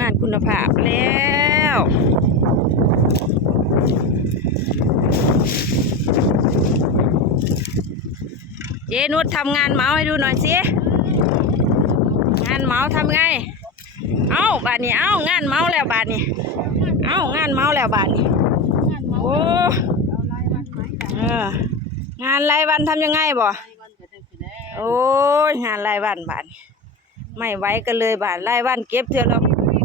งานคุณภาพแล้วเจนุชทำงานเหมาให้ดูหน่อยสิงานเหมาทำไงเอาบาทนี้เอางานเหมาแล้วบาทนี้เอางานเหมาแล้วบาทนี้โอ้งานรายวันทำยังไงบ่โอ้ยงานรายวันบาทไม่ไหวกันเลยบาทรายวันเก็บเท่าละ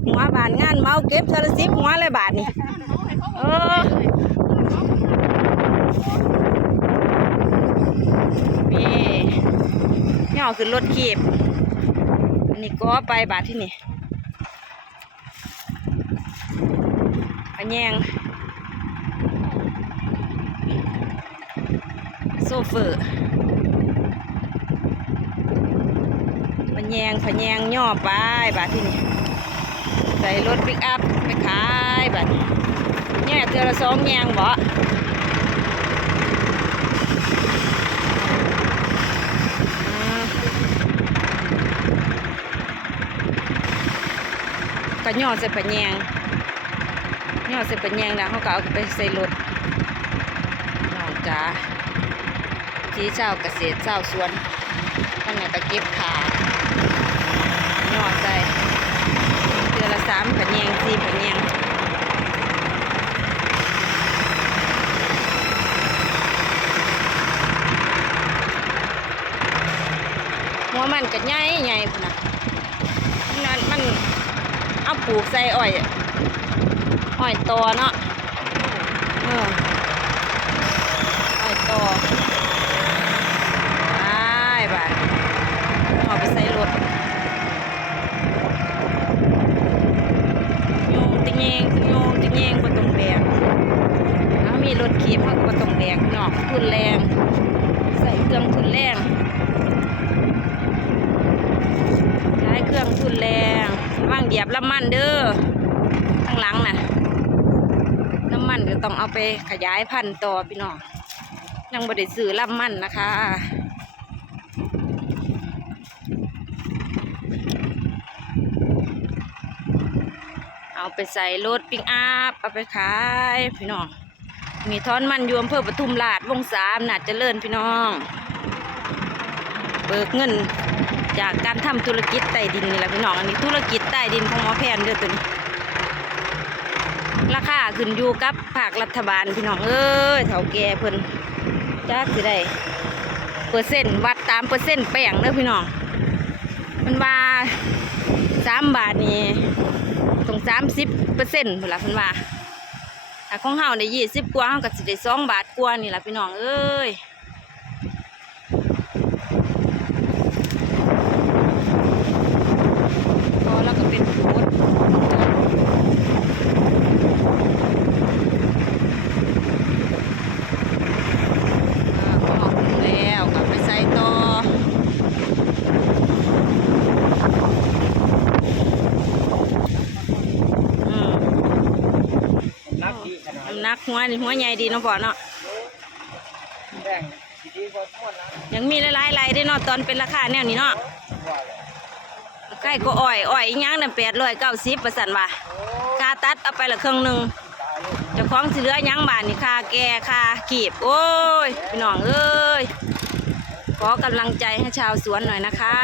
หัวบาทงานเหมาเก็บเท่าละ10 หัวเลยบาทนี่นี่ย่อขึ้นรถขีบอันนี้ก็ไปบาทที่นี่ปะแยงโซเฟอร์ปะแยงย่อไปบาทที่นี่ใส่รถปิกอัพไปขายบาทแยกเทือละ2 แยงบ่ก็ย่อใส่ปะแยงแล้วเขาก็เอาไปใส่รถน้องจ๋าที่เจ้าเกษตรเจ้าสวนท่านไหนก็เก็บขาย่อใส่เดือนละ3 ปะแยง4 ปะแยงหัวมันก็ใหญ่พุ่นน่ะนั่นมันเอาปลูกใส่อ้อยตอเนาะอ้อยตอไปบ่ายเอาไปใส่รถโยงติงเงบนตรงแบกแล้วมีรถขีบเขาก็บนตรงแบกเนาะทุนแรงใส่เครื่องทุนแรงใช้เครื่องทุนแรงว่างเหยียบลำมันเด้อข้างหลังน่ะน้ำมันก็ต้องเอาไปขยายพันธุ์ต่อพี่น้องยังบ่ได้ซื้อลำมันนะคะเอาไปใส่รถปิกอัพเอาไปขายพี่น้องมีทอนมันอยู่อำเภอปทุมราชวงศาอำนาจเจริญพี่น้องเบิกเงินจากการทำธุรกิจใต้ดินนี่แหละพี่น้องอันนี้ธุรกิจใต้ดินของหมอแพนเด้อตัวนี้ราคาขึ้นอยู่กับภาครัฐบาลพี่น้องเอ้ยเฒ่าแก่เพิ่นจักสิได้เปอร์เซ็นต์วัดตามเปอร์เซ็นต์แป้งเด้อพี่น้องมันว่า3 บาทนี่ต้อง30%พุ่นล่ะเพิ่นว่าถ้าของเฮาได้20 กว่าเฮาก็สิได้2 บาทกว่านี่ล่ะพี่น้องเอ้ยพอแล้วก็เป็นโคตรออกแล้วกลับไปใส่ต่อนักหัวนี่หัวใหญ่ดีเนาะพ่อเนาะยังมีหลายๆไรได้เนาะตอนเป็นราคาแนวนี้เนาะใกล้ก็อ้อยอีหยังนั่น890ประสันว่าค่าตัดเอาไปละครึ่งหนึ่งเจ้าของสิเหลือยังบาทนี่ค่าแก่ค่ากีบโอ้ยพี่น้องเอ้ยขอกำลังใจให้ชาวสวนหน่อยนะคะ